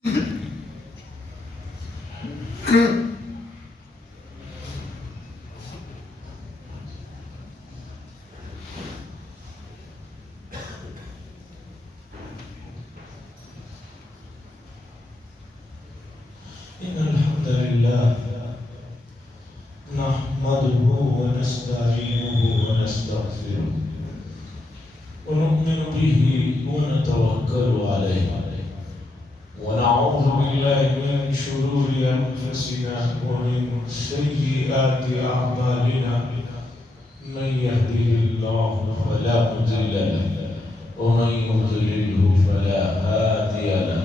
إن الحمد لله نحمده ونستعينه ونستغفره ونؤمن به ونتوكل عليه ونعوذ بالله من شرور أنفسنا ومن سيئات أعمالنا من يهده الله فلا مضل له ومن يضلله فلا هادي له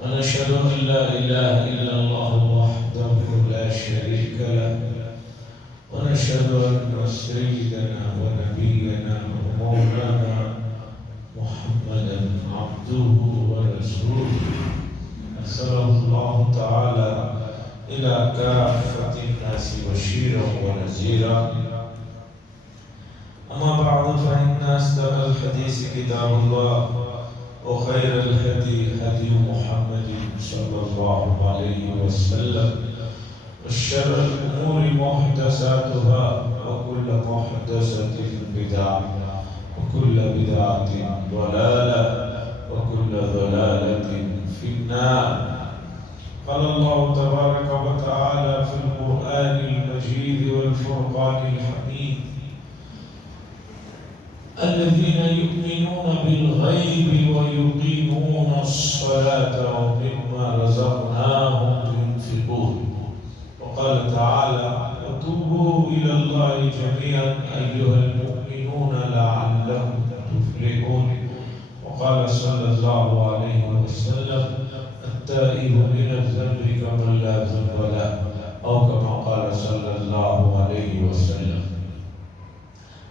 ونشهد أن لا إله إلا الله وحده لا شريك له ونشهد أن سيدنا ونبينا ومولانا محمدا عبده ورسوله أرسله الله تعالى إلى كافة الناس بشيرا ونذيرا أما بعد فإن أصدق الحديث كتاب الله وخير الهدي هدي محمد صلى الله عليه وسلم وشر الأمور محدثاتها وكل محدثة بدعة وكل بدعة ضلالة وكل ضلالة في النار. قال الله تبارك وتعالى في القرآن المجيد والفرقان الحميد: الذين يؤمنون بالغيب ويقيمون الصلاة ومما رزقناهم ينفقون. وقال تعالى: وتوبوا إلى الله جميعا أيها المؤمنون لعلكم تفلحون. وقال صلى الله عليه وسلم: التائب من الذنب كمن لا ذنب له، أو كما قال صلى الله عليه وسلم.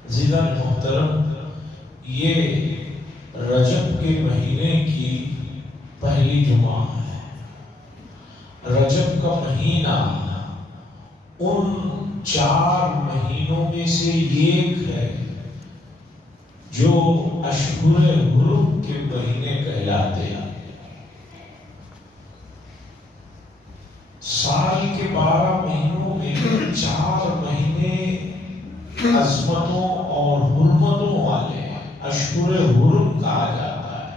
عزیزان محترم، یہ رجب کے مہینے کی پہلی جمعہ ہے۔ رجب کا مہینہ ان 4 مہینوں میں سے ایک ہے جو اشہر حرم کے مہینے کہلاتے ہیں۔ سال کے 12 مہینوں میں 4 مہینے عظمتوں اور حرمتوں والے اشہر حرم کہا جاتا ہے۔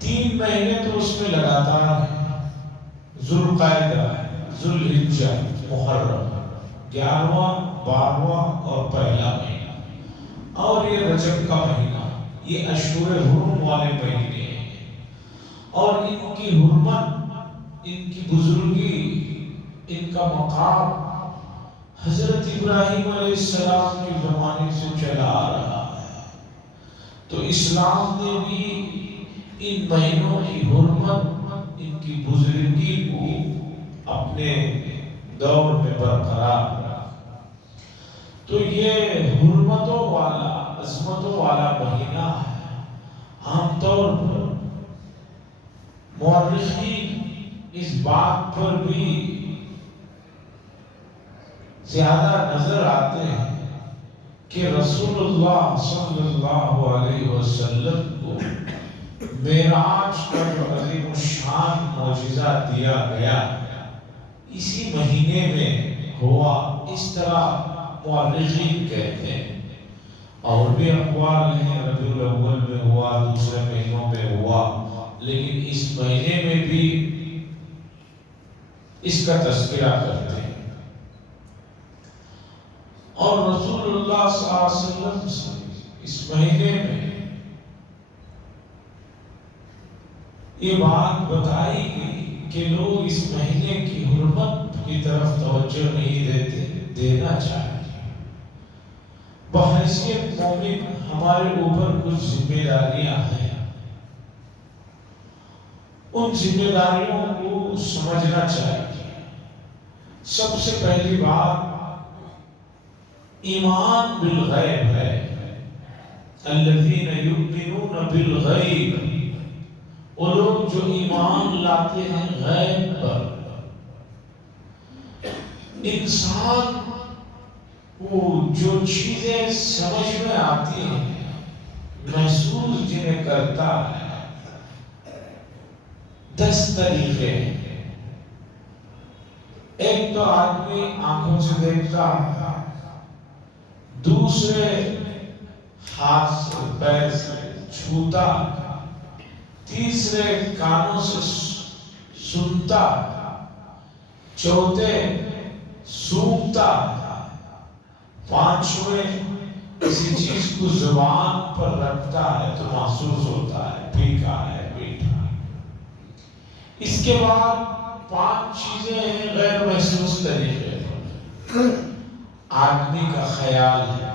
3 مہینے تو اس میں لگاتار ہیں: ذوالقعدہ، ذوالحجہ، محرم، 11واں، 12واں اور پہلا مہینہ، اور یہ رجب کا مہینہ۔ یہ اشہر حرم والے مہینے ہیں، اور ان کی حرمت، ان کی بزرگی، ان کا مقام حضرت ابراہیم علیہ السلام کے زمانے سے چلا آ رہا ہے۔ تو اسلام نے بھی ان مہینوں کی حرمت، ان کی بزرگی کو اپنے دور میں برقرار رکھا۔ تو یہ حرمتوں والا، عظمتوں والا مہینہ ہے۔ عام طور پر مورخین اس بات پر بھی زیادہ نظر آتے ہیں کہ رسول اللہ صلی اللہ علیہ وسلم کو معراج کا جو عظیم الشان معجزہ دیا گیا اسی مہینے میں ہوا، اس طرح مورخین کہتے ہیں۔ اور بھی اقوال ہیں، ربیع الاول میں ہوا، دوسرے مہینوں میں ہوا، لیکن اس مہینے میں بھی اس کا تذکرہ کرتے ہیں۔ اور رسول اللہ صلی اللہ علیہ وسلم سے اس مہینے میں یہ بات بتائی گئی کہ لوگ اس مہینے کی حرمت کی طرف توجہ نہیں دینا چاہتے۔ بحیثیت مومن ہمارے اوپر کچھ ذمہ داریاں ہیں، ان ذمہ داریوں کو سمجھنا چاہیے۔ سب سے پہلی بات ایمان بالغیب ہے۔ الذین یؤمنون بالغیب، وہ لوگ جو ایمان لاتے ہیں غیب پر۔ انسان کو جو چیزیں سمجھ میں آتی ہیں، محسوس جنہیں کرتا ہے، 10 طریقے ہیں۔ ایک تو آدمی آنکھوں سے دیکھتا، دوسرے ہاتھ سے پیر سے چھوتا، تیسرے کانوں سے سنتا، چوتھے سونگتا، پانچویں کسی چیز کو زبان پر رکھتا ہے تو محسوس ہوتا ہے پھیکا ہے میٹھا۔ اس کے بعد 5 چیزیں ہیں غیر محسوس طریقے پر۔ آدمی کا خیال ہے،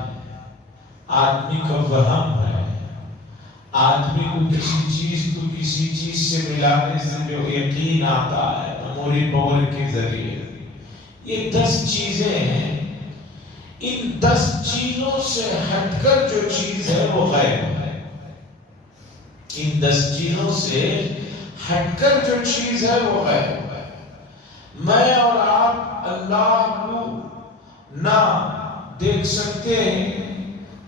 آدمی کا وہم ہے، آدمی کو کسی چیز کو کسی چیز سے ملانے سے جو یقین آتا ہے میموری پاور کے ذریعے۔ یہ 10 چیزیں ہیں۔ ان 10 چیزوں سے ہٹ کر جو چیز ہے وہ غیب ہے۔ ان 10 چیزوں سے ہٹ کر جو چیز ہے وہ غیب ہے۔ میں اور آپ اللہ کو نہ دیکھ سکتے ہیں،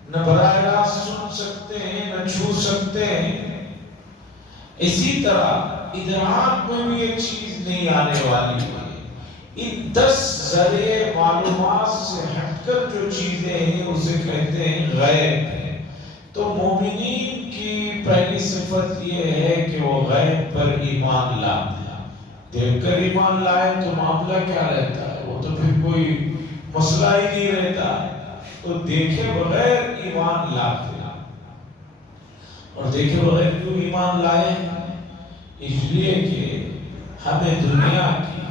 نہ براہ راست سن سکتے ہیں، نہ چھو سکتے ہیں۔ اسی طرح ادراک میں بھی یہ چیز نہیں آنے والی ہے۔ ان 10 ذریعے معلومات سے ہٹ کر جو چیزیں ہیں اسے کہتے ہیں غیب۔ تو مومنین کی پہلی صفت یہ ہے کہ وہ غیب پر ایمان لاتے ہیں۔ دیکھ کر ایمان لائے تو معاملہ کیا رہتا ہے؟ وہ تو پھر کوئی مسئلہ ہی نہیں رہتا۔ تو دیکھے بغیر ایمان لاتے ہیں۔ اور دیکھے بغیر کیوں ایمان لائے؟ اس لیے کہ ہمیں دنیا کی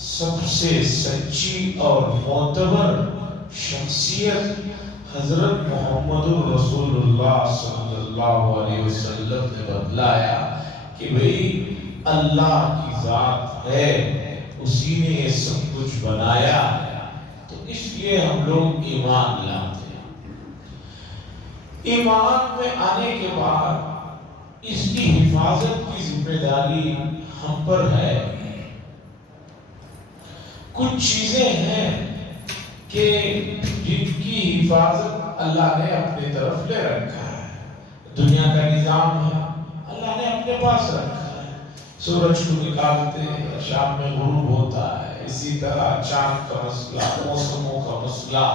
سب سے سچی اور معتبر شخصیت حضرت محمد رسول اللہ صلی اللہ علیہ وسلم نے بتلایا کہ بھئی اللہ کی ذات ہے، اسی نے یہ سب کچھ بنایا، تو اس لیے ہم لوگ ایمان لاتے ہیں۔ ایمان میں آنے کے بعد اس کی حفاظت کی ذمہ داری ہم پر ہے۔ کچھ چیزیں ہیں کہ جن کی حفاظت اللہ نے اپنے طرف لے رکھا ہے۔ دنیا کا نظام ہے، اللہ نے اپنے پاس رکھا ہے۔ سورج کو نکالتے ہیں، شام میں غروب ہوتا ہے۔ اسی طرح چاند کا مسئلہ، موسموں کا مسئلہ،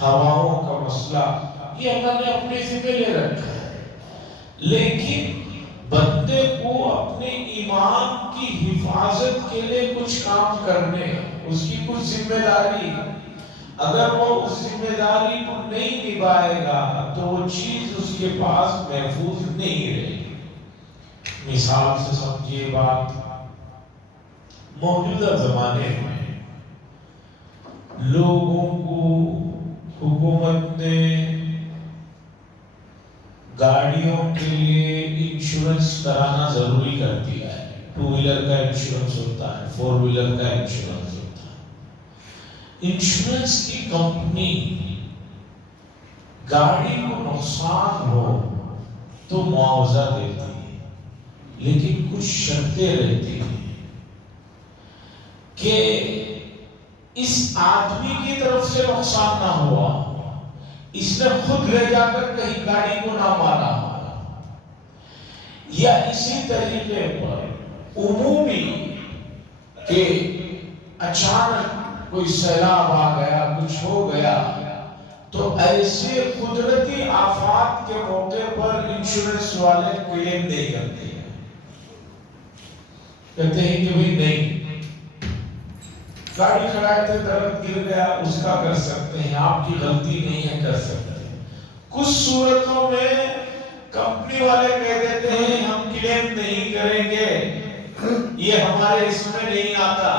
ہواؤں کا مسئلہ، یہ اللہ نے اپنے ذمہ لے رکھا ہے۔ لیکن بندے کو اپنے ایمان کی حفاظت کے لیے کچھ کام کرنے، اس کی کچھ ذمہ داری، اگر وہ اس ذمہ داری کو نہیں نبھائے گا تو وہ چیز اس کے پاس محفوظ نہیں رہے گی۔ مثال سے سمجھیے بات، موجودہ زمانے میں لوگوں کو حکومت نے گاڑیوں کے لیے انشورنس کرانا ضروری کر دیا ہے۔ 2 ویلر کا انشورنس ہوتا ہے، 4 ویلر کا انشورنس ہوتا ہے۔ انشورنس کی کمپنی گاڑی کو نقصان ہو تو معاوضہ دیتی ہے، لیکن کچھ شرطیں رہتی ہیں کہ اس آدمی کی طرف سے نقصان نہ ہوا، اس نے خود لے جا کر کہیں گاڑی کو نہ مارا، یا اسی طریقے پر عمومی کہ اچانک کوئی سیلاب آ گیا، کچھ ہو گیا، تو ایسے قدرتی آفات کے موقع پر انشورنس والے کلیم نہیں کرتے ہیں۔ کہتے ہیں کہ بھئی نہیں، گاڑی کھڑائے تھے، درخت گر گیا، اس کا کر سکتے ہیں، آپ کی غلطی نہیں ہے، کر سکتے ہیں۔ کچھ صورتوں میں کمپنی والے کہہ دیتے ہیں ہم کلیم نہیں کریں گے، یہ ہمارے اس میں نہیں آتا۔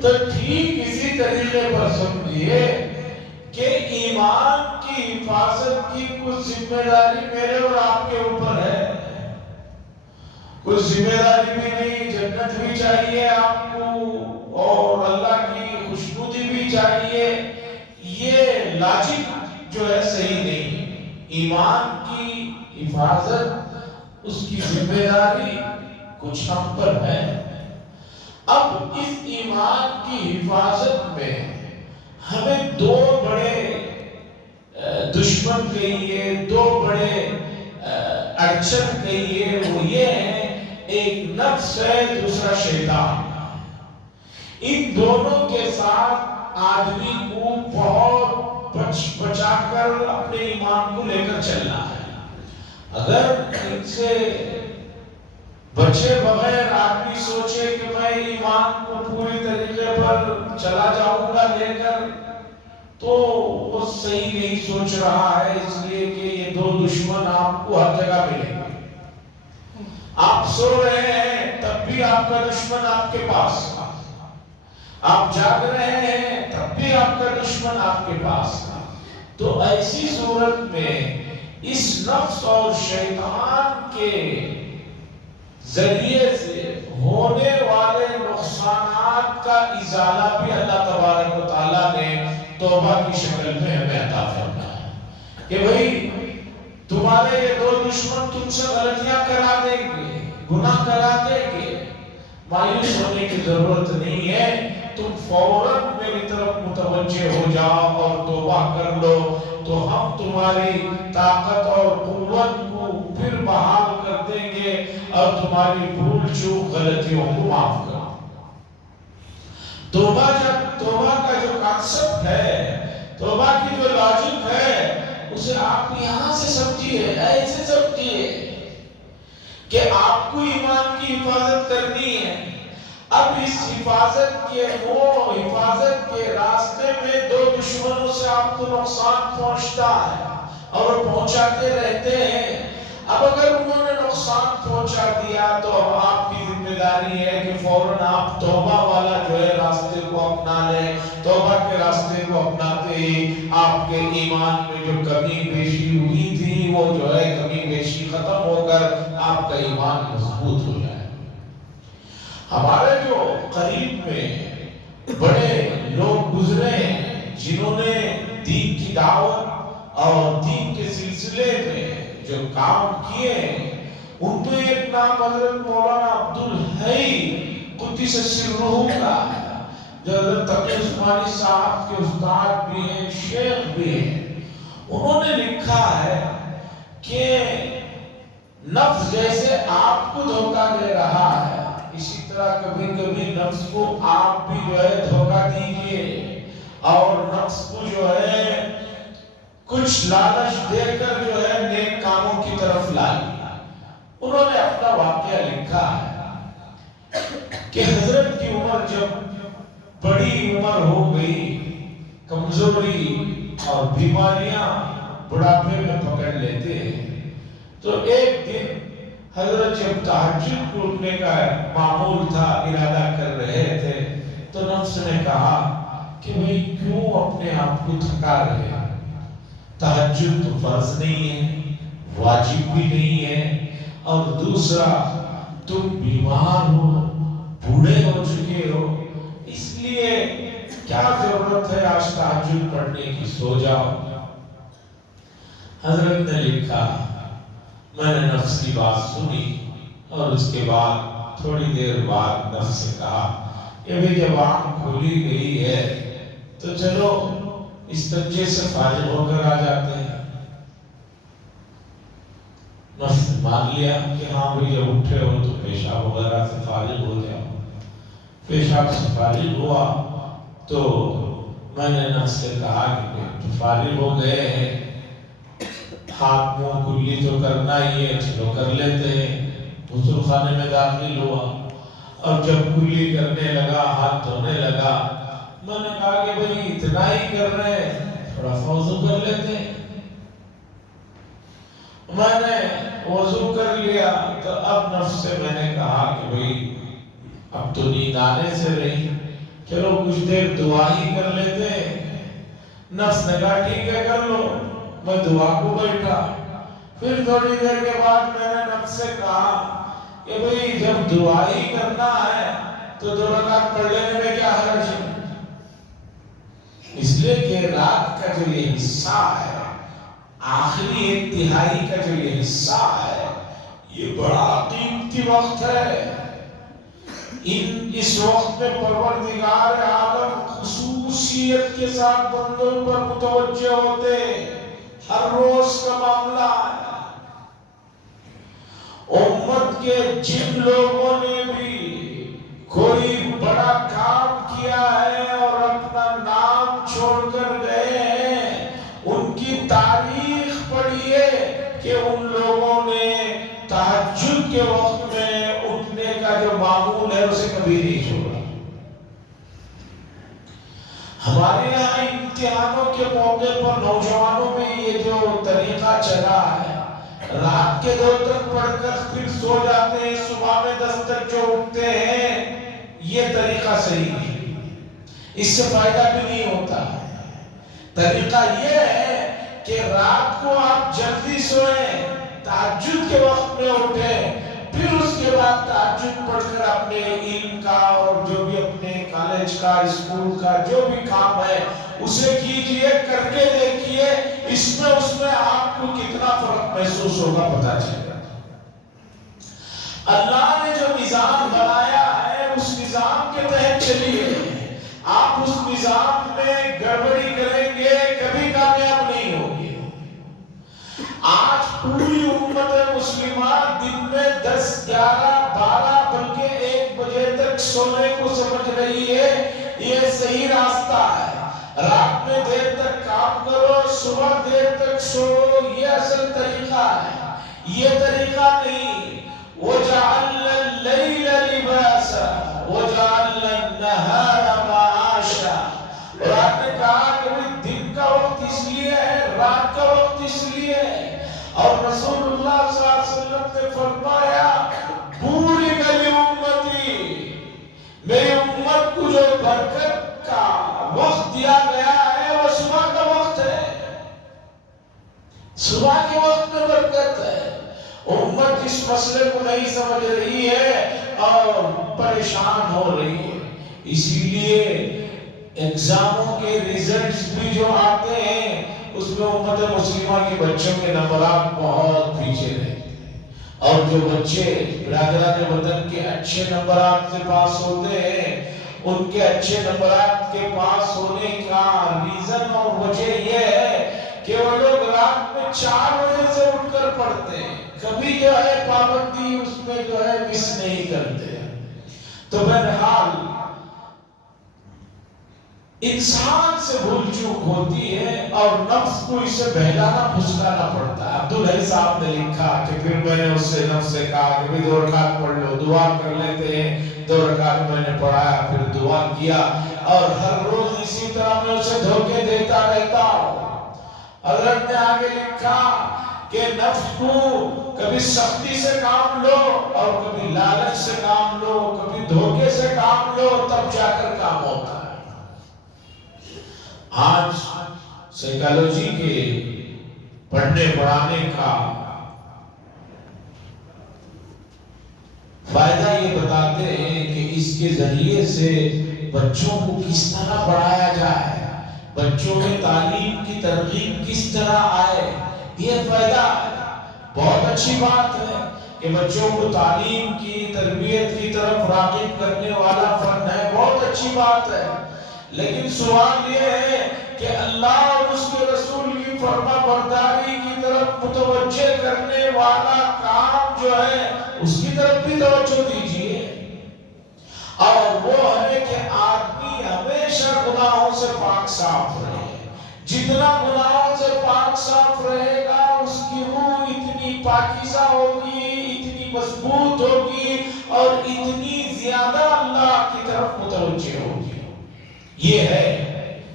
تو ٹھیک اسی طریقے پر سمجھیے کہ ایمان کی حفاظت کی کچھ ذمہ داری میرے اور آپ کے اوپر ہے۔ کچھ ذمہ داری بھی نہیں، جنت بھی چاہیے آپ کو اور اللہ کی خوشنودی بھی چاہیے، یہ لاجک جو ہے صحیح نہیں۔ ایمان کی حفاظت، اس کی ذمہ داری کچھ ہم پر ہے۔ اب اس ایمان کی حفاظت میں ہمیں 2 بڑے دشمن کہیے، 2 بڑے اڑچن کہیے وہ یہ ہے، ایک نفس ہے، دوسرا شیطان۔ ان دونوں کے ساتھ آدمی کو بہت بچا کر اپنے ایمان کو لے کر چلنا ہے۔ اگر ان سے بچے بغیر آدمی سوچے کہ میں ایمان کو پوری طریقے پر چلا جاؤں گا لے کر، تو وہ صحیح نہیں سوچ رہا ہے، اس لیے کہ یہ دو دشمن آپ کو ہر جگہ ملیں گے۔ آپ سو رہے ہیں تب بھی آپ کا دشمن آپ کے پاس، آپ جاگ رہے ہیں تب بھی آپ کا دشمن آپ کے پاس۔ تو ایسی صورت میں اس نفس اور شیطان کے ذریعے سے ہونے والے نقصانات کا ازالہ بھی اللہ تبارک و تعالیٰ نے توبہ کی شکل میں ہمیں عطا فرمایا ہے کہ بھئی تمہارے یہ دو دشمن تم سے غلطیاں کرا دیں گے، گناہ کرا دیں گے، مایوس ہونے کی ضرورت نہیں ہے، تم فوراً میری طرف متوجہ ہو جاؤ اور توبہ کر لو، تو ہم تمہاری طاقت اور قوت کو پھر بحال کر دیں گے اور تمہاری بھول چوک غلطیوں کو معاف کر۔ توبہ کا جو کانسپٹ ہے، توبہ کی جو لاجک ہے، اسے آپ یہاں سے سمجھیے، ایسے سمجھیے کہ آپ کو ایمان کی حفاظت کرنی ہے۔ اب اس حفاظت کے راستے میں دو دشمنوں سے آپ کو نقصان پہنچتا ہے اور پہنچاتے رہتے ہیں۔ اب اگر انہوں نے نقصان پہنچا دیا تو اب آپ کی ذمہ داری ہے کہ فوراً آپ توبہ والا جو ہے راستے کو اپنا لیں۔ توبہ کے راستے کو اپناتے ہی آپ کے ایمان میں جو کمی بیشی ہوئی تھی وہ جو ہے کمی بیشی ختم ہو کر آپ کا ایمان مضبوط ہو جائے۔ ہمارے جو قریب میں بڑے لوگ گزرے ہیں جنہوں نے دین کی دعوت اور دین کے سلسلے میں جو کام کیے ہیں، ان میں ایک نام حضرت مولانا عبدالحی قدس سرہ کا ہے، جو حضرت تقی عثمانی صاحب کے استاد بھی ہیں، شیخ بھی ہیں۔ انہوں نے لکھا ہے کہ نفس جیسے آپ کو دھوکہ دے رہا ہے، اسی طرح کبھی کبھی نفس کو آپ بھی جو ہے دھوکہ دیجئے اور نفس کو جو ہے کچھ لالچ دے کر جو ہے نیک کاموں کی طرف لائیں۔ انہوں نے اپنا واقعہ لکھا ہے کہ حضرت کی عمر جب بڑی عمر ہو گئی، کمزوری اور بیماریاں بڑھاپے میں پکڑ لیتے ہیں، تو ایک دن حضرت جب تہجد کو اٹھنے کا معمول تھا، ارادہ کر رہے تھے، تو نفس نے کہا کہ بھئی کیوں اپنے آپ کو تھکا رہے ہیں؟ تہجد تو فرض نہیں ہے، واجب بھی نہیں ہے، اور دوسرا تم بیمار ہو، بوڑھے ہو چکے ہو، اس لیے کیا ضرورت ہے آج تہجد پڑھنے کی، سو جاؤ۔ حضرت نے لکھا میں نے نفس کی بات سنی اور اس کے بعد تھوڑی دیر بعد نفس سے کہا کہ بھی جب آنکھ کھولی گئی ہے تو چلو استنجے سے فارغ ہو کر آ جاتے ہیں۔ نفس نے مان لیا کہ ہاں بھئی جب اٹھے ہو تو پیشاب وغیرہ سے فارغ ہو جاؤ۔ پیشاب سے فارغ ہوا تو میں نے نفس سے کہا کہ فارغ ہو گئے ہیں، ہاتھ منہ کلی تو کرنا ہی ہے، چلو کر لیتے ہیں۔ غسل خانے میں داخل ہوا اور جب کلی کرنے لگا، ہاتھ دھونے لگا، میں نے کہا کہ بھئی اتنا ہی کر رہے ہیں، تھوڑا وضو کر لیتے ہیں۔ میں نے وضو کر لیا تو اب نفس سے میں نے کہا کہ بھئی اب تو نیند آنے سے رہی، چلو کچھ دیر دعا ہی کر لیتے ہیں۔ نفس نے کہا ٹھیک ہے کر لو۔ میں دعا کو بیٹھا، پھر تھوڑی دیر کے بعد میں نے نفس سے کہا کہ بھئی جب دعا ہی کرنا ہے تو 2 رکعت پڑھ لینے میں کیا حرج ہے؟ اس لیے کہ رات کا جو یہ حصہ ہے، آخری 1/3 کا جو یہ حصہ ہے، یہ بڑا قیمتی وقت ہے۔ اس وقت میں پروردگار عالم خصوصیت کے ساتھ بندوں پر متوجہ ہوتے ہیں۔ ہر روز کا معاملہ ہے، کہ جن لوگوں نے بھی کوئی بڑا کام کیا ہے اور اپنا نام چھوڑ کر گئے ہیں، ان کی تاریخ پڑھیے کہ ان لوگوں نے تہجد کے وقت میں اٹھنے کا جو معمول ہے اسے کبھی نہیں چھوڑا۔ ہمارے یہاں امتحانوں کے موقع پر نوجوانوں میں یہ جو طریقہ چلا ہے، رات کے 2 تک پڑھ کر پھر سو جاتے ہیں، صبح میں 10 تک جو اٹھتے ہیں، یہ طریقہ صحیح نہیں، اس سے فائدہ بھی نہیں ہوتا۔ طریقہ یہ ہے کہ رات کو آپ جلدی سوئیں، تہجد کے وقت میں اٹھیں، پھر اس کے بعد تہجد پڑھ کر اپنے علم کا اور جو بھی اپنے کالج کا، اسکول کا جو بھی کام ہے اسے کیجئے، کر کے دیکھیے، اس میں آپ کو کتنا فرق محسوس ہوگا پتہ چلے گا۔ اللہ نے جو نظام بنایا ہے اس نظام کے تحت چلیے، آپ اس نظام میں گڑبڑی کریں گے کبھی کامیاب نہیں ہوگی۔ آج پوری امت مسلمہ دن میں 10، 11، 12 بلکہ 1 بجے تک سونے کو سمجھ رہی ہے یہ صحیح راستہ ہے۔ رات میں دیر تک کام کرو، صبح دیر تک سو، یہ اصل طریقہ ہے، یہ طریقہ نہیں۔ وَجَعَلْنَا اللَّيْلَ لِبَاسًا وَجَعَلْنَا النَّهَارَ مَعَاشًا۔ اور آپ نے کہا کہ دن کا وقت اس لیے ہے، رات کا وقت اس لیے ہے۔ اور رسول اللہ صلی اللہ علیہ وسلم نے فرمایا بُورِكَ لِأُمَّتِي، میری امت کو جو برکت کا وقت دیا گیا ہے وہ صبح کا وقت ہے، صبح کے وقت میں برکت ہے۔ امت اس مسئلے کو نہیں سمجھ رہی ہے اور پریشان ہو رہی ہے۔ اسی لیے ایگزاموں کے ریزلٹس بھی جو آتے ہیں اس میں امت مسلمہ کے بچوں کے نمبرات بہت پیچھے رہتے ہیں، اور جو بچے برادران وطن کے اچھے نمبرات سے پاس ہوتے ہیں ان کے اچھے نمبرات کے پاس ہونے کا ریزن اور وجہ یہ ہے کہ وہ لوگ رات میں 4 بجے سے اٹھ کر پڑھتے ہیں، کبھی جو ہے پابندی اس میں جو ہے مس نہیں کرتے۔ تو بہرحال انسان سے بھول چوک ہوتی ہے اور نفس کو اسے بہلانا پھسلانا پڑتا ہے۔ عبدالحی صاحب نے لکھا کہ پھر میں نے اس سے نفس سے کہا کہ 2 رکعت پڑھ لو، دعا کر لیتے ہیں۔ 2 رکعت میں نے پڑھایا، پھر دعا کیا، اور ہر روز اسی طرح میں اسے دھوکے دیتا رہتا ہوں۔ حضرت نے آگے لکھا کہ نفس کو کبھی سختی سے کام لو اور کبھی لالچ سے کام لو، کبھی دھوکے سے کام لو، تب جا کر کام ہوتا ہے۔ آج سائیکالوجی کے پڑھنے پڑھانے کا فائدہ یہ بتاتے ہیں کہ اس کے ذریعے سے بچوں کو کس طرح پڑھایا جائے، بچوں میں تعلیم کی ترغیب کس طرح آئے، یہ فائدہ بہت اچھی بات ہے کہ بچوں کو تعلیم کی تربیت کی طرف راغب کرنے والا فن ہے، بہت اچھی بات ہے۔ لیکن سوال یہ ہے کہ اللہ اور اس کے رسول کی فرما برداری کی طرف متوجہ کرنے والا کام جو ہے اس کی طرف بھی توجہ دیجیے، اور وہ ہے کہ آدمی ہمیشہ گناہوں سے پاک صاف رہے۔ جتنا گناہوں سے پاک صاف رہے گا اس کی روح اتنی پاکیزہ ہوگی، اتنی مضبوط ہوگی اور اتنی زیادہ اللہ کی طرف متوجہ ہوگی۔ یہ ہے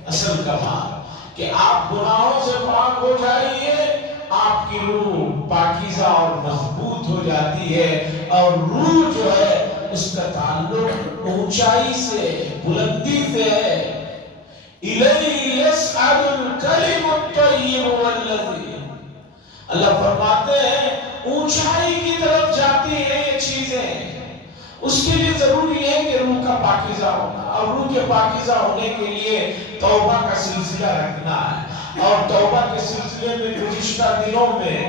اصل کمال کہ آپ گناہوں سے پاک ہو جائیے، آپ کی روح پاکیزہ اور مضبوط ہو جاتی ہے، اور روح جو ہے اس کا تعلق اونچائی سے، بلندی سے ہے۔ اِلَيْهِ يَسْعَدُ الْكَلِمُ الطَّيِّبُ وَالَّذِي، اللہ فرماتے ہیں اونچائی کی طرف جاتی ہیں یہ چیزیں، اس کے لیے ضروری ہے کہ روح کا پاکیزہ ہونا، اور روح کے پاکیزہ ہونے کے لیے توبہ کا سلسلہ رکھنا ہے۔ اور توبہ کے سلسلے میں گزشتہ دنوں میں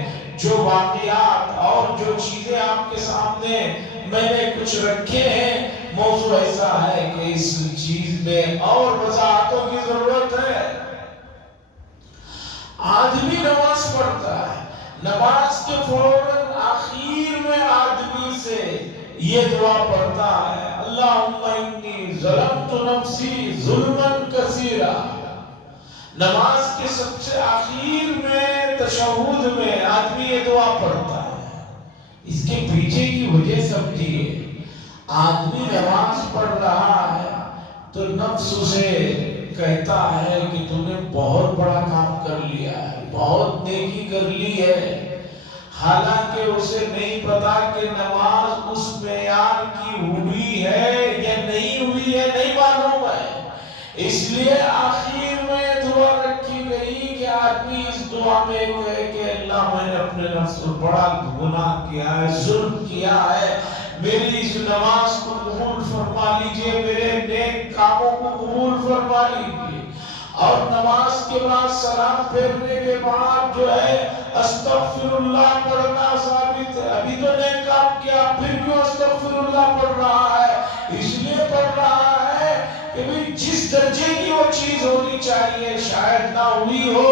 جو واقعات اور جو چیزیں آپ کے سامنے میں نے کچھ رکھے ہیں، موضوع ایسا ہے کہ اس چیز میں اور وضاحتوں کی ضرورت ہے۔ آدمی نماز پڑھتا ہے، نماز کے فوراً آخر میں آدمی سے یہ دعا پڑھتا ہے اللہم انی ظلمت نفسی ظلما کثیرا، نماز کے سب سے آخر میں تشہد میں آدمی یہ دعا پڑھتا ہے۔ اس کے پیچھے کی وجہ سمجھیے، آدمی نماز پڑھ رہا ہے تو نفس اسے کہتا ہے کہ تم نے بہت بڑا کام کر لیا ہے، بہت نیکی کر لی ہے، حالانکہ اسے نہیں پتا کہ نماز اس معیار کی ہوئی ہے یا نہیں ہوئی ہے، نہیں معلوم ہے۔ اس لیے آخر میں دعا رکھی گئی کہ آدمی اس دعا میں کہے کہ اللہ میں نے اپنے نفس پر بڑا گناہ کیا ہے، ظلم کیا ہے، میری اس نماز کو قبول فرما لیجئے، میرے نیک کاموں کو قبول فرما لیجئے۔ اور نماز کے بعد سلام پھیرنے کے بعد جو ہے استغفر اللہ پڑھنا ثابت ہے۔ ابھی تو نیک کام کیا، پھر کیوں استغفر اللہ پڑھ رہا ہے؟ اس لیے پڑھ رہا ہے کہ جس درجے کی وہ چیز ہونی چاہیے شاید نہ ہوئی ہو،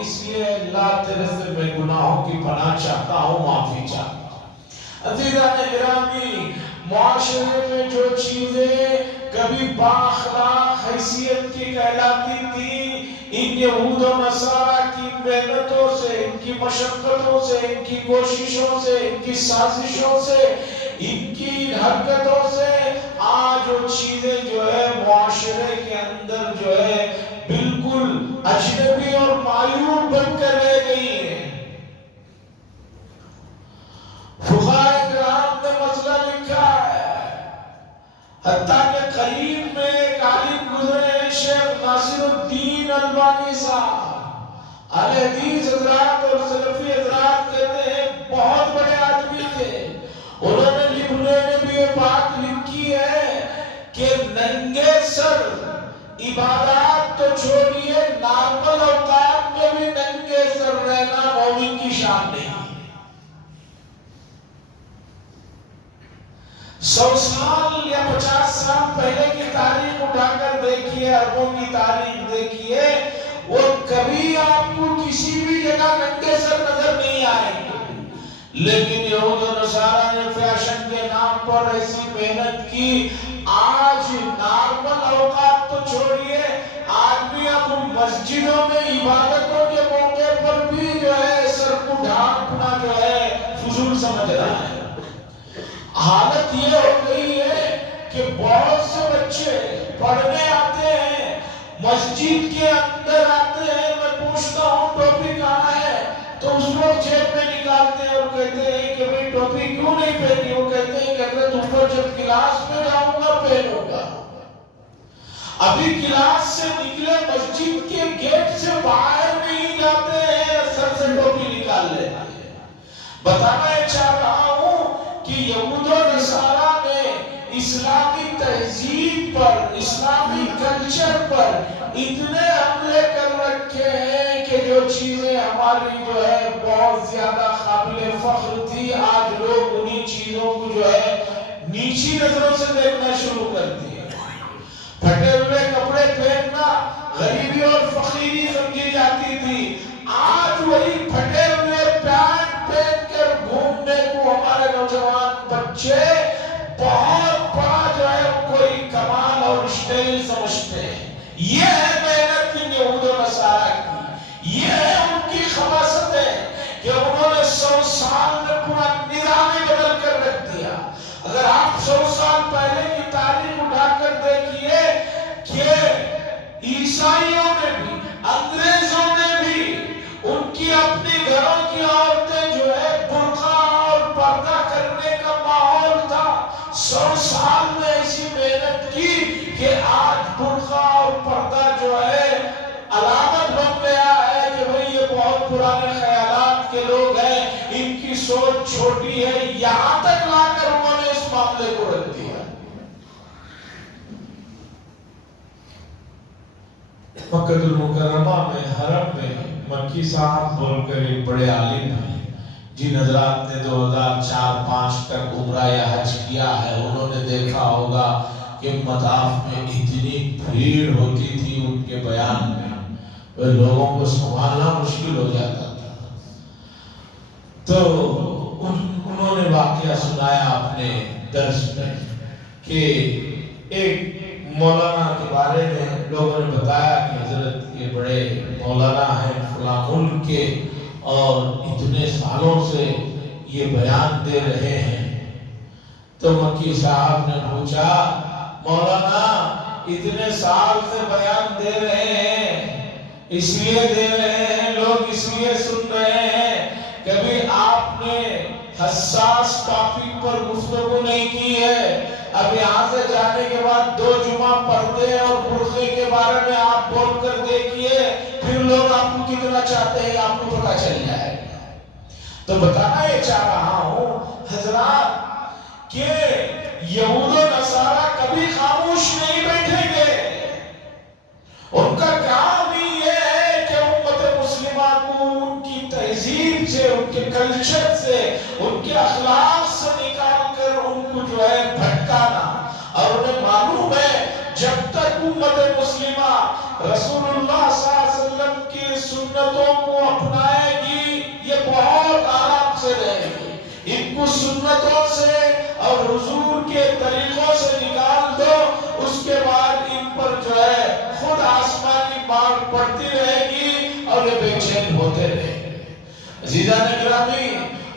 اس لیے اللہ تیرے سے میں گناہوں کی پناہ چاہتا ہوں، معافی چاہتا ہوں۔ عزیزان گرامی، معاشرے میں جو چیزیں کبھی بااخلاق حیثیت کی کہلاتی تھی، ان یہود و نصارہ کی محنتوں سے، ان کی مشقتوں سے، ان کی کوششوں سے، ان کی سازشوں سے، ان کی حرکتوں سے آج وہ چیزیں جو ہے معاشرے کے اندر جو ہے بالکل اجنبی اور معیوب بن کر رہ گئی ہیں۔ فقہائے کرام نے مسئلہ لکھا ہے، حتیٰ کہ قریب میں ایک عالم گزرے ہیں شیخ ناصر الدین البانی صاحب، اہل حدیث حضرات اور سلفی حضرات کہتے ہیں بہت بڑے آدمی تھے۔ انہوں نے لکھنے میں بھی یہ بات لکھی ہے کہ ننگے سر عبادات تو چھوڑیے، نارمل اوقات میں بھی ننگے سر رہنا مومن کی شان نہیں۔ 100 سال یا 50 سال پہلے کی تاریخ اٹھا کر دیکھیے، عربوں کی تاریخ دیکھیے، وہ کبھی آپ کو کسی بھی جگہ ننگے سر نظر نہیں آئیں گے۔ لیکن یہود و نصارہ نے فیشن کے نام پر ایسی محنت کی، آج نارمل اوقات تو چھوڑیے، آدمی اب مسجدوں میں عبادتوں کے موقع پر بھی جو ہے سر کو ڈھانپنا جو ہے فضول سمجھ رہا ہے۔ حالت یہ ہو گئی ہے کہ بہت سے بچے پڑھنے آتے ہیں، مسجد کے اندر آتے ہیں، میں پوچھتا ہوں ٹوپی کہاں ہے، تو اس کو جیب میں نکالتے ہیں اور کہتے ہیں کہ بھئی ٹوپی کیوں نہیں پہنی؟ وہ کہتے ہیں کہ اگر اوپر جب کلاس میں جاؤں گا پہنوں گا۔ ابھی کلاس سے نکلے مسجد کے گیٹ سے باہر نہیں جاتے ہیں، سر سے ٹوپی نکال لیتے ہیں۔ بتانا چاہ رہا ہوں کہ یہود و نصارہ نے اسلامی تہذیب پر، اسلامی کلچر پر اتنے حملے کر رکھے ہیں کہ جو چیزیں ہماری جو ہے بہت زیادہ قابل فخر تھی، آج لوگ انہی چیزوں کو جو ہے نیچی نظروں سے دیکھنا شروع کر دیا۔ پھٹے ہوئے کپڑے پہننا غریبی اور فقیری سمجھی جاتی تھی، آج وہی پھٹے ہوئے پینٹ پہن کر گھومنے کو ہمارے نوجوان بچے بہت بڑا جو ہے کوئی کمال اور اسٹائل سمجھتے ہیں۔ یہ ہے محنت ان یہود و نصارہ کی، یہ ہے ان کی خباثت ہے کہ انہوں نے 100 سال میں پورا نظام ہی بدل کر رکھ دیا۔ اگر آپ 100 سال پہلے کی تاریخ اٹھا کر دیکھیے کہ عیسائیوں نے بھی، انگریزوں نے بھی، ان کی اپنی گھروں کی عورتیں جو ہے برقع اور پردہ کرنے کا ماحول تھا۔ 100 سال میں ایسی محنت کی کہ آج برقع اور پردہ جو ہے علامت بن گیا ہے کہ بھئی یہ بہت پرانے خیالات کے لوگ ہیں، ان کی سوچ چھوٹی ہے، یہاں تک لا کر انہوں نے اس معاملے کو رکھ دیا۔ مکہ المکرمہ میں حرم میں مکی صاحب بول کر ایک بڑے عالم ہیں، جن حضرات نے 2004-05 تک عمرہ یا حج کیا ہے، انہوں نے دیکھا ہوگا کہ مطاف میں اتنی بھیڑ ہوتی تھی ان کے بیان میں، وہ لوگوں کو سنبھالنا مشکل ہو جاتا تھا۔ تو انہوں نے واقعہ سنایا اپنے درس میں کہ ایک مولانا کے بارے میں لوگوں نے بتایا کہ حضرت یہ بڑے مولانا ہیں فلاں ملک کے اور اتنے سالوں سے یہ بیان دے رہے ہیں۔ تو مکی صاحب نے پوچھا مولانا اتنے سال سے بیان دے رہے ہیں، اس لیے دے رہے ہیں، لوگ اس لیے سن رہے ہیں، کبھی آپ نے حساس ٹاپک پر گفتگو نہیں کی ہے؟ اب یہاں سے جانے کے بعد 2 جمعہ پردے اور برقعے کے بارے میں آپ بول کر دیکھیے، پھر لوگ آپ کو کتنا چاہتے ہیں آپ کو پتہ چل جائے گا۔ تو بتانا یہ چاہ رہا ہوں حضرات کہ یہود و نصارہ کبھی خاموش نہیں بیٹھیں گے۔ ان کا کام ہی یہ ہے کہ امت مسلمہ کو ان کی تہذیب سے، ان کے کلچر سے، ان کے اخلاق سے نکال کر ان کو جو ہے بھٹکانا۔ اور انہیں معلوم ہے جب تک امت مسلمہ رسول اللہ صلی اللہ علیہ وسلم کی سنتوں کو اپنائے گی یہ بہت آرام سے رہے گی۔ ان کو سنتوں سے اور حضور کے طریقوں سے نکال دو، اس کے بعد ان پر جو ہے خود آسمانی مار پڑتی رہے گی اور یہ بے چین ہوتے رہے گی۔ عزیزان گرامی،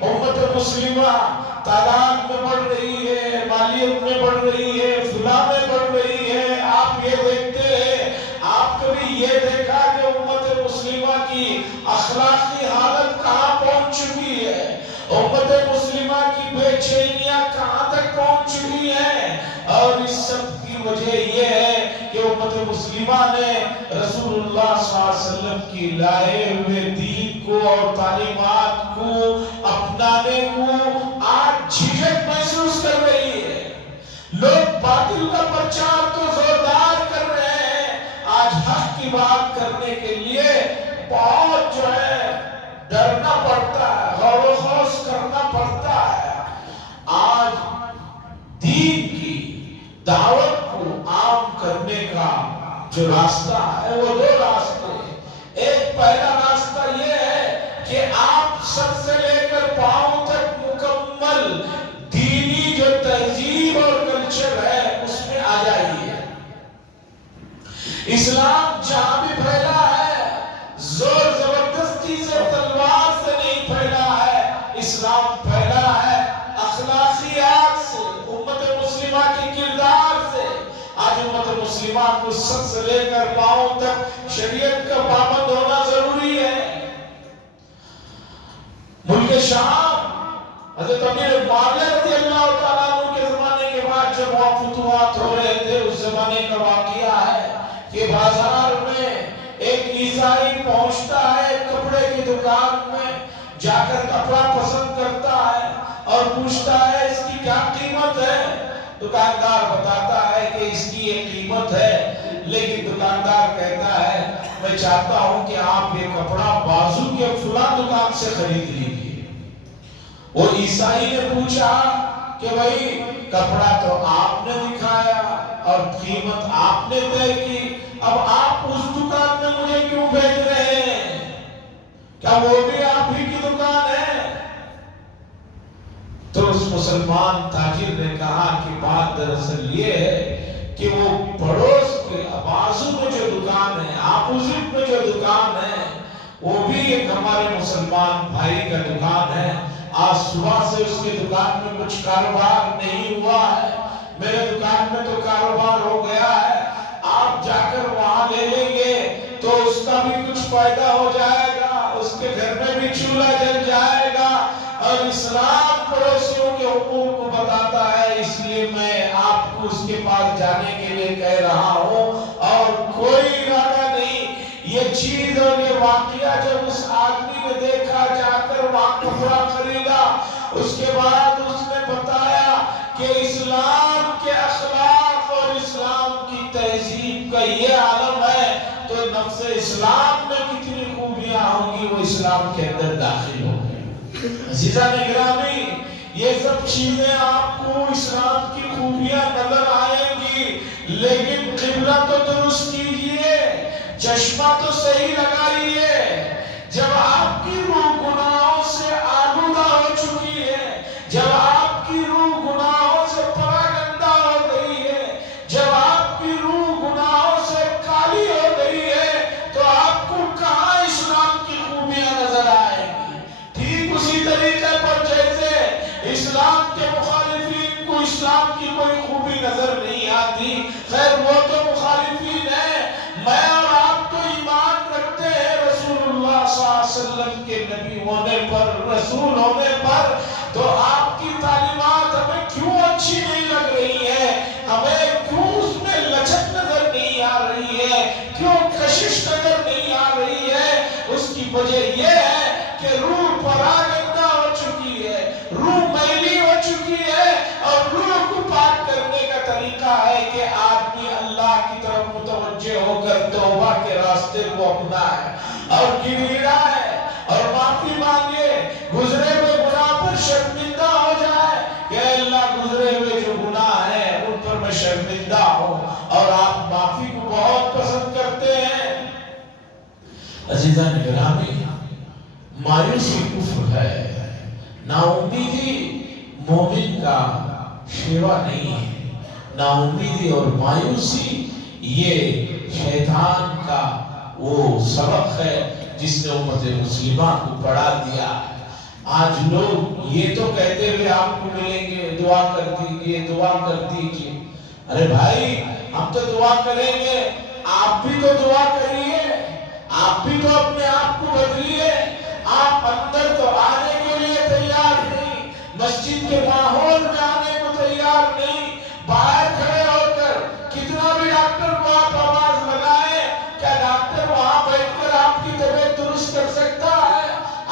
امت مسلمہ تعداد میں بڑھ رہی ہے، مالیت میں بڑھ رہی ہے، فلاح میں بڑھ رہی ہے۔ آپ یہ دیکھتے ہیں، آپ کبھی یہ دیکھا کہ امت مسلمہ کی اخلاقی حالت کہاں پہنچ چکی ہے؟ امت مسلمہ کی بے چینیاں کہاں تک پہنچ چکی ہیں؟ اور اس سب کی وجہ یہ ہے کہ امت مسلمہ نے رسول اللہ صلی اللہ علیہ وسلم کی لائے ہوئے دین کو اور تعلیمات کو اپنانے کو آج جھجک محسوس کر رہی ہے۔ لوگ باطل کا پرچار تو زوردار کر رہے ہیں، آج حق کی بات کرنے کے لیے بہت جو ہے ڈرنا پڑتا ہے، غور و خوض کرنا پڑتا ہے۔ آج دین کی دعوت کو عام کرنے کا جو راستہ ہے وہ 2 راستے ہیں۔ ایک پہلا راستہ یہ ہے کہ آپ سر سے لے کر پاؤں تک مکمل دینی جو تہذیب اور کلچر ہے اس میں آ جائیے۔ اسلام جہاں بھی پھیلا ہے زور زبردستی سے، تلوار سے نہیں پھیلا ہے، اسلام پھیلا ہے اخلاقیات سے، امت مسلمہ کے کردار سے۔ آج امت مسلمہ کو سر سے لے کر پاؤں تک شریعت کا پابند ہونا ضروری ہے۔ ملک شام حضرت امیر معاویہ رضی اللہ تعالیٰ عنہ کے زمانے کے بعد جب وہاں فتوحات ہو رہے تھے، اس زمانے کا واقعہ ہے کہ بازار میں ایک عیسائی پہنچتا ہے کپڑے کی دکان میں، جا کر کپڑا پسند کرتا ہے اور پوچھتا ہے اس کی کیا قیمت ہے؟ دکاندار بتاتا ہے کہ اس کی یہ قیمت ہے، لیکن دکاندار کہتا ہے میں چاہتا ہوں کہ آپ یہ کپڑا بازو کے فلاں دکان سے خرید لیجیے۔ وہ عیسائی نے پوچھا کہ بھائی کپڑا تو آپ نے دکھایا اور قیمت آپ نے طے کی، اب آپ اس دکان میں مجھے کیوں بھیج رہے ہیں؟ کیا وہ بھی آپ ہی کی دکان ہے؟ تو اس مسلمان تاجر نے کہا کہ بات دراصل یہ ہے کہ وہ پڑوس کے بازو میں جو دکان ہے، اپوزٹ میں جو دکان ہے، وہ بھی ایک ہمارے مسلمان بھائی کا دکان ہے۔ آج صبح سے اس کے دکان میں کچھ کاروبار نہیں ہوا ہے، میرے دکان میں تو کاروبار ہو گیا ہے، آپ جا کر وہاں لے لیں گے تو اس کا بھی کچھ فائدہ ہو جائے گا، اس کے گھر میں بھی چولہا جل جائے گا۔ اور اسلام پڑوسیوں کے حقوق کو بتاتا ہے، اس لیے میں آپ کو اس کے پاس جانے کے لیے کہہ رہا ہوں، اور کوئی ارادہ نہیں۔ یہ چیز اور یہ واقعہ جب اس آدمی نے دیکھا، جا کر وہاں کپڑا خریدا، اس کے بعد اس نے بتایا کہ اسلام کے اخلاق اور اسلام کی تہذیب کا یہ عالم ہے تو نفس اسلام میں کتنی خوبیاں ہوں گی وہ اسلام کے اندر داخل ہوں گی۔ عزیزان گرامی، یہ سب چیزیں آپ کو اسلام کی خوبیاں نظر آئیں گی، لیکن قبلہ تو درست کیجئے، چشمہ تو صحیح لگائیے۔ جب آپ کی روح گناہوں سے آلودہ ہو چکی ہے، جب آپ نظر نہیں آتی. خیر وہ تو مخالفین ہیں، میں اور آپ تو ایمان رکھتے ہیں رسول اللہ صلی اللہ علیہ وسلم کے نبی ہونے پر، رسول ہونے پر. تو آپ کی تعلیمات ہمیں کیوں اچھی نہیں لگ رہی ہے؟ ہمیں کیوں اس میں لچک نظر نہیں آ رہی ہے؟ کیوں کشش نظر نہیں آ رہی ہے؟ اس کی وجہ یہ ہے کہ روح پراگندہ ہو چکی ہے، روح میلی ہو چکی ہے. اور روح کو پاک کرنے کا طریقہ ہے کہ آدمی اللہ کی طرف متوجہ ہو کر توبہ کے راستے کو اپنائے اور گڑگڑائے اور معافی مانگے، گزرے ہوئے گناہ پر شرمندہ ہو جائے کہ اللہ گزرے ہوئے جو گناہ ہیں ان پر میں شرمندہ ہوں. اور آپ معافی کو بہت پسند کرتے ہیں. عزیزان گرامی، مایوسی کفر ہے، نا امیدی مومن کا شیوا نہیں ہے. نا امیدی اور مایوسی یہ شیطان کا وہ سبق ہے جس نے امت مسلمہ کو پڑھا دیا ہے. آج لوگ یہ تو کہتے ہوئے آپ کو ملیں گے دعا کر دیجئے، دعا کر دیجئے. ارے بھائی ہم تو دعا کریں گے، آپ بھی تو دعا کریے، آپ بھی تو اپنے آپ کو بدلیے. آپ اندر تو آنے کے لیے تیار نہیں، مسجد کے ماحول میں آنے کو تیار نہیں. باہر کھڑے ہو کر کتنا بھی ڈاکٹر کو آپ آواز لگائیں، کیا ڈاکٹر وہاں بیٹھ کر آپ کی طبیعت درست کر سکتا ہے؟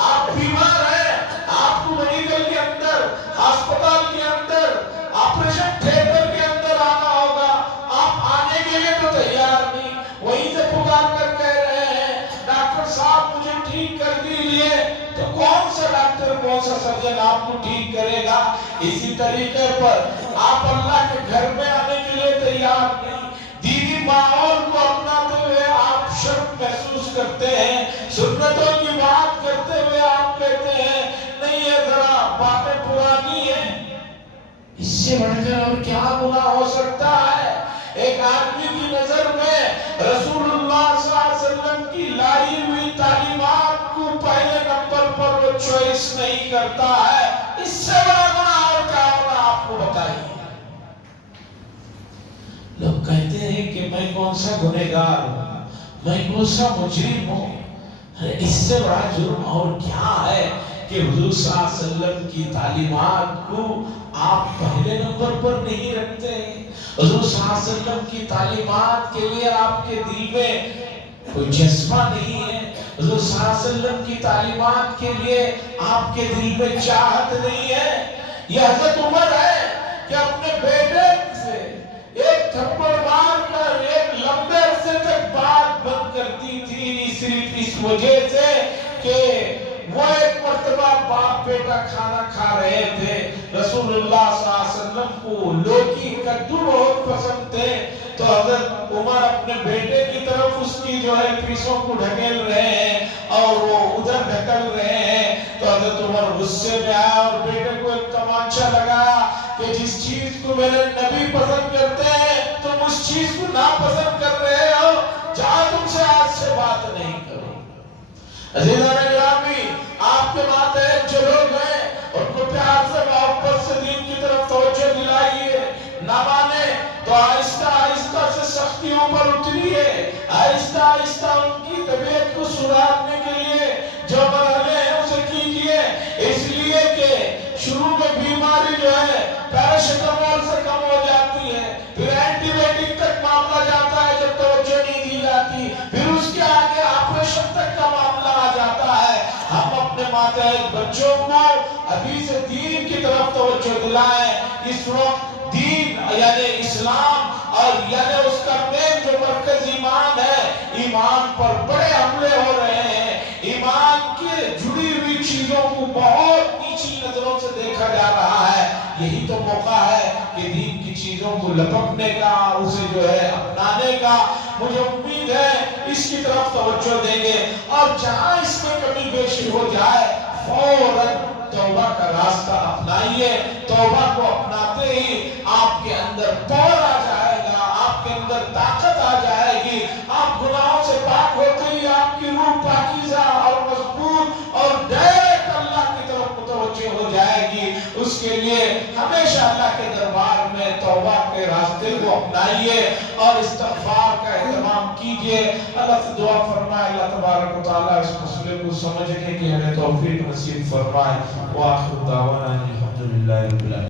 آپ بیمار ہیں، آپ کو میڈیکل کے اندر، ہسپتال کے اندر، آپریشن تھیٹر کے اندر آنا ہوگا. آپ آنے کے لیے تو تیار نہیں، وہیں سے پکار کر کہہ رہے ہیں ڈاکٹر صاحب مجھے ٹھیک کر دیجئے. تو کون سا ڈاکٹر، کون سا سرجن آپ کو ٹھیک کرے گا؟ اسی طریقے پر آپ اللہ کے گھر میں آنے کے لیے تیار نہیں، دینی ماحول کو اپناتے ہوئے آپ شرم محسوس کرتے ہیں، سنتوں کی بات کرتے ہوئے آپ کہتے ہیں نہیں یہ ذرا باتیں پرانی ہیں. اس سے بڑھ کر اور کیا گناہ ہو سکتا ہے؟ ایک آدمی کی نظر میں رسول اللہ صلی اللہ علیہ وسلم کی لائی ہوئی تعلیمات کو پہلے نمبر پر وہ چوائس نہیں کرتا ہے. اس سے بڑا گناہ اور کیا ہوگا آپ کو بتائیے. لوگ کہتے ہیں کہ میں کون سا گنہگار ہوں، میں کون سا مجرم ہوں. اس سے بڑا جرم اور کیا ہے کہ حضور صلی اللہ علیہ وسلم کی تعلیمات کو آپ پہلے نمبر پر نہیں رکھتے ہیں. حضور صلی اللہ علیہ وسلم کی تعلیمات کے لیے آپ کے دل میں کوئی جذبہ نہیں ہے. حضور صلی اللہ علیہ وسلم کی تعلیمات کے لیے آپ کے دل میں چاہت نہیں ہے. یہ حضرت عمر ہے کہ اپنے بیٹے سے ایک تھپڑ مار کر ایک لمبے عرصے تک بات بند کرتی تھی، صرف اس وجہ سے کہ وہ ایک مرتبہ باپ بیٹا کھانا کھا رہے تھے. رسول اللہ صلی اللہ علیہ وسلم کو لوکی کدو بہت پسند تھے، تو حضرت عمر اپنے بیٹے کی طرف اس کی جو ہے پیسوں کو ڈھکیل رہے ہیں اور وہ ادھر ڈھکل رہے ہیں. تو حضرت عمر غصے میں آیا اور بیٹے کو ایک تمانچہ لگایا کہ جس چیز کو میرے نبی پسند کرتے ہیں تم اس چیز کو ناپسند کر رہے ہو، جہاں تم سے آج سے بات نہیں کرو. عزیزان گرامی، آپ کے ماتحت جو لوگ ہیں ان کو پیار سے محبت سے دین کی طرف توجہ دلائیے. نہ مانے تو آہستہ آہستہ سے سختیوں پر اتریے، آہستہ آہستہ ان کی طبیعت کو سدھارنے کے لیے جو مرحلے ہیں اسے کیجیے. اس لیے کہ شروع میں بیماری جو ہے پیراسیٹامول سے کم ہو جاتی ہے، پھر اینٹی بائیوٹک تک معاملہ جاتا ہے جب توجہ نہیں دی جاتی، پھر اس کے آگے آپریشن تک کا معاملہ آ جاتا ہے. ہم اپنے ماتحت بچوں کو ابھی سے دین کی طرف توجہ دلائیں. اس وقت دین یعنی اسلام اور یعنی اس کا مین جو مرکز ایمان ہے، ایمان پر بڑے حملے ہو رہے ہیں. ایمان کے جڑی ہوئی چیزوں کو بہت نیچی نظروں سے دیکھا جا رہا ہے. یہی تو موقع ہے کہ دین کی چیزوں کو لپکنے کا، اسے جو ہے اپنانے کا. مجھے امید ہے اس کی طرف توجہ دیں گے اور جہاں اس میں کمی بیشی ہو جائے فوراً توبہ کا راستہ اپنائیے. توبہ کو اپناتے ہی آپ کے اندر پاور آ جائے گا، آپ کے اندر طاقت آ جائے گی. آپ گناہوں سے پاک ہوتے ہی آپ کی روح پاکیزہ اور مضبوط اور ڈائریکٹ اللہ کی طرف متوجہ ہو جائے گی. اس کے لیے ہمیشہ اللہ کے دربار میں توبہ کے راستے کو اپنائیے اور استغفار کا اہتمام کیجئے. اللہ سے دعا فرمائے اللہ تبارک و تعالیٰ اس مسئلے کو سمجھنے کی ہمیں توفیق نصیب فرمائے. وآخر دعوانا الحمدللہ رب العالمین.